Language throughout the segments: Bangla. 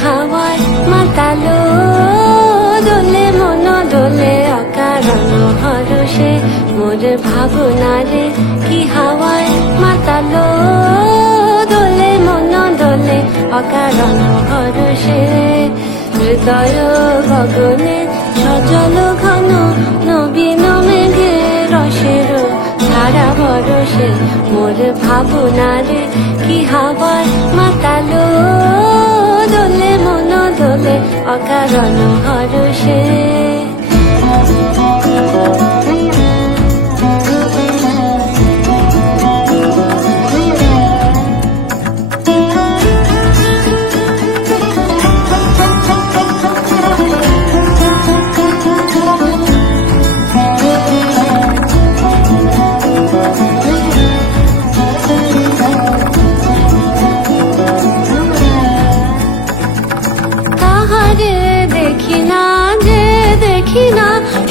হাওয়ায় মাতালো দোলে মন দোলে অকারণ হরষে মোর ভাবনারে কি হাওয়ায় মাতালো দোলে মন দোলে অকারণ হরষে হৃদয় গগনে সজল ঘন নবীন মেঘে রসের ধারা বরসে মোর ভাবনারে কি হাওয়ায় মাতালো দোলে মন দোলে অকারণ হরষে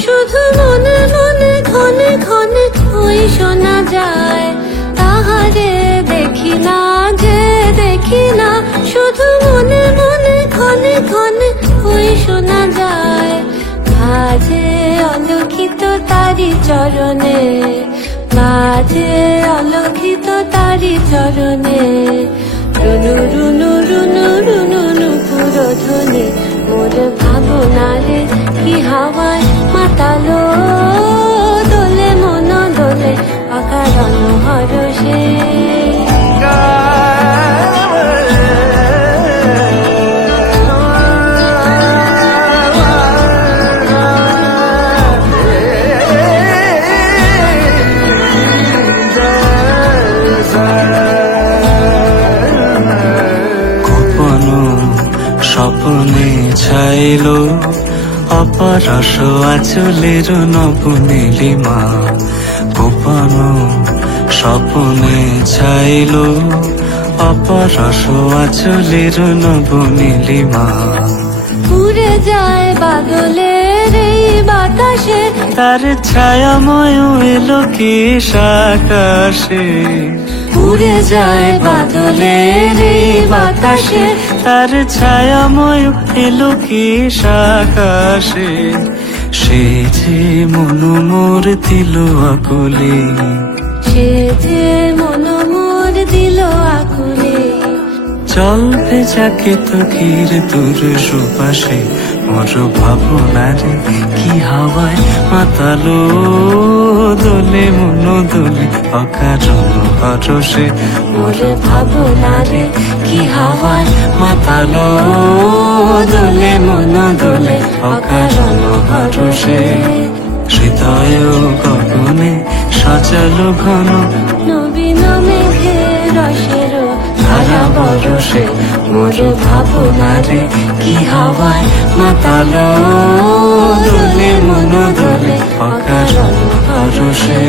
শুধু মনে মনে ক্ষণে ক্ষণে ওই শোনা যায় তাহারে দেখি না যে দেখি না শুধু মনে মনে ক্ষণে ক্ষণে ওই শোনা যায় বাজে অলক্ষিত তারি চরণে বাজে অলক্ষিত তারি চরণে রুনু রুনু রুনু রুনু নুপুর ধ্বনি মোর ভাবনারে কি হাওয়ায় মাতালো দোলে মন দোলে অকারণ হরষে স্বপ্নে ছাইলো অপরস আচলের নব নীলিমা গোপন স্বপ্নে ছাইলো অপরস আচলের নব নীলিমা উড়ে যায় বাদলের এই বাতাসে তার ছায়াময় এলো কি আকাশে উড়ে যায় বাদলের এই বাতাসে তার ছায়াময় এলো কি আকাশে সে যে মন মোর দিল আকুলে সে যে মন মোর দিল আকুলে চল ভেজাকে তকির তোর সুপাশে মোর ভাবনারে কি হাওয়ায় মাতালো দোলে মন দোলে অকারণ হরষে মোর ভাবনারে কি হাওয়ায় মাতালো দোলে মন দোলে অকারণ হরষে হৃদয় গগনে সজল ঘন নবীন মেঘে রসের ধারা বরসে মোর ভাবনারে কি হাওয়ায় মাতালো দোলে মন দোলে অকারণ হরষে